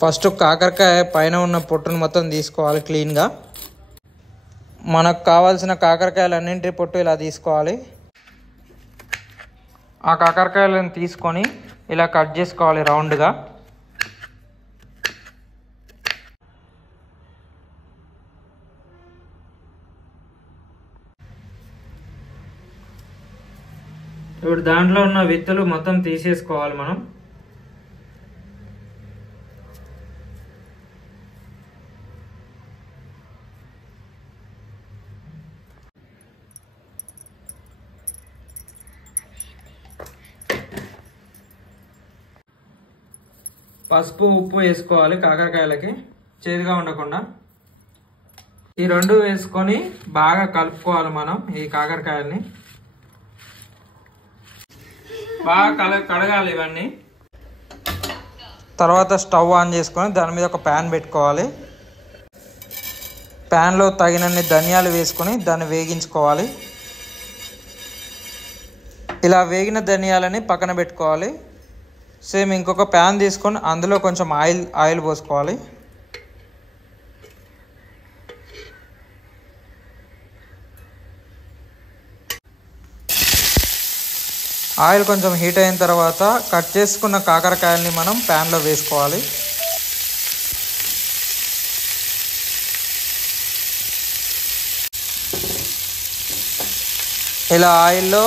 First కాకరకాయ పైన ఉన్న పొట్టును మొత్తం తీసుకోవాలి క్లీన్గా. మనకు కావాల్సిన కాకరకాయలన్నింటి పొట్టు ఇలా తీసుకోవాలి. ఆ కాకరకాయలను తీసుకొని ఇలా కట్ చేసుకోవాలి రౌండ్గా. ఇప్పుడు దాంట్లో ఉన్న విత్తులు మొత్తం తీసేసుకోవాలి మనం. పసుపు ఉప్పు వేసుకోవాలి కాకరకాయలకి, చేదుగా ఉండకుండా. ఈ రెండు వేసుకొని బాగా కలుపుకోవాలి మనం. ఈ కాకరకాయల్ని బాగా కడగాలి ఇవన్నీ. తర్వాత స్టవ్ ఆన్ చేసుకొని దాని మీద ఒక ప్యాన్ పెట్టుకోవాలి. ప్యాన్లో తగినన్ని ధనియాలు వేసుకొని దాన్ని వేగించుకోవాలి. ఇలా వేగిన ధనియాలని పక్కన పెట్టుకోవాలి. సేమ్ ఇంకొక ప్యాన్ తీసుకొని అందులో కొంచెం ఆయిల్ పోసుకోవాలి. ఆయిల్ కొంచెం హీట్ అయిన తర్వాత కట్ చేసుకున్న కాకరకాయల్ని మనం ప్యాన్లో వేసుకోవాలి. ఇలా ఆయిల్లో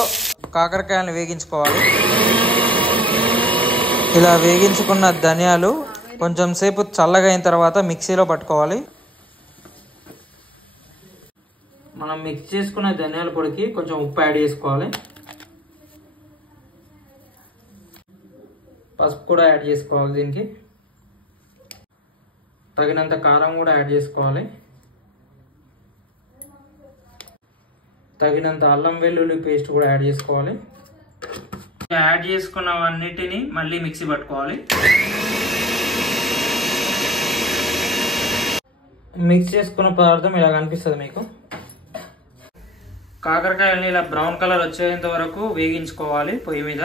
కాకరకాయలను వేగించుకోవాలి. ఇలా వేగించుకున్న ధనియాలు కొంచెం సేపు చల్లగా అయిన తర్వాత మిక్సీలో పట్టుకోవాలి. మనం మిక్స్ చేసుకున్న ధనియాల పొడికి కొంచెం ఉప్పు యాడ్ చేసుకోవాలి. పసుపు కూడా యాడ్ చేసుకోవాలి. దీనికి తగినంత కారం కూడా యాడ్ చేసుకోవాలి. తగినంత అల్లం వెల్లుల్లి పేస్ట్ కూడా యాడ్ చేసుకోవాలి. యాడ్ చేసుకున్నవన్నిటిని మళ్ళీ మిక్సీ పట్టుకోవాలి. మిక్స్ చేసుకున్న పదార్థం ఇలా కనిపిస్తుంది మీకు. కాకరకాయలని ఇలా బ్రౌన్ కలర్ వచ్చేంత వరకు వేగించుకోవాలి పొయ్యి మీద.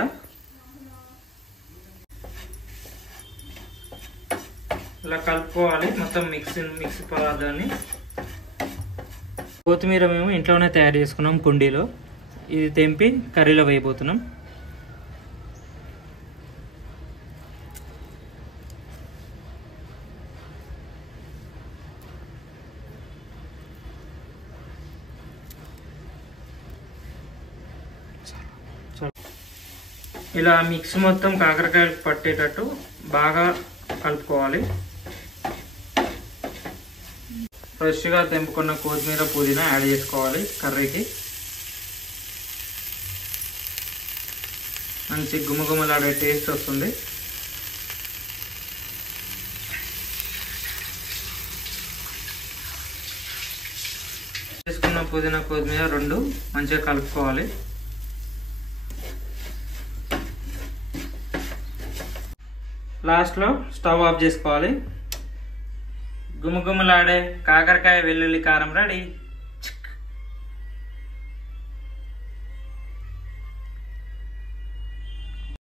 ఇలా కలుపుకోవాలి మొత్తం మిక్సీ పదార్థాన్ని. కొత్తిమీర మేము ఇంట్లోనే తయారు చేసుకున్నాం కుండీలో. ఇది తెంపి కర్రీలో వేయబోతున్నాం. ఇలా మిక్స్ మొత్తం కాకరకాయలకు పట్టేటట్టు బాగా కలుపుకోవాలి. ఫ్రెష్గా తెంపుకున్న కొత్తిమీర పుదీనా యాడ్ చేసుకోవాలి కర్రీకి. మంచి గుమగుమలాడే టేస్ట్ వస్తుంది. చేసుకున్న పుదీనా కొత్తిమీర రెండు మంచిగా కలుపుకోవాలి. లాస్ట్లో స్టవ్ ఆఫ్ చేసుకోవాలి. గుమగుమలాడే కాకరకాయ వెల్లుల్లి కారం రెడీ.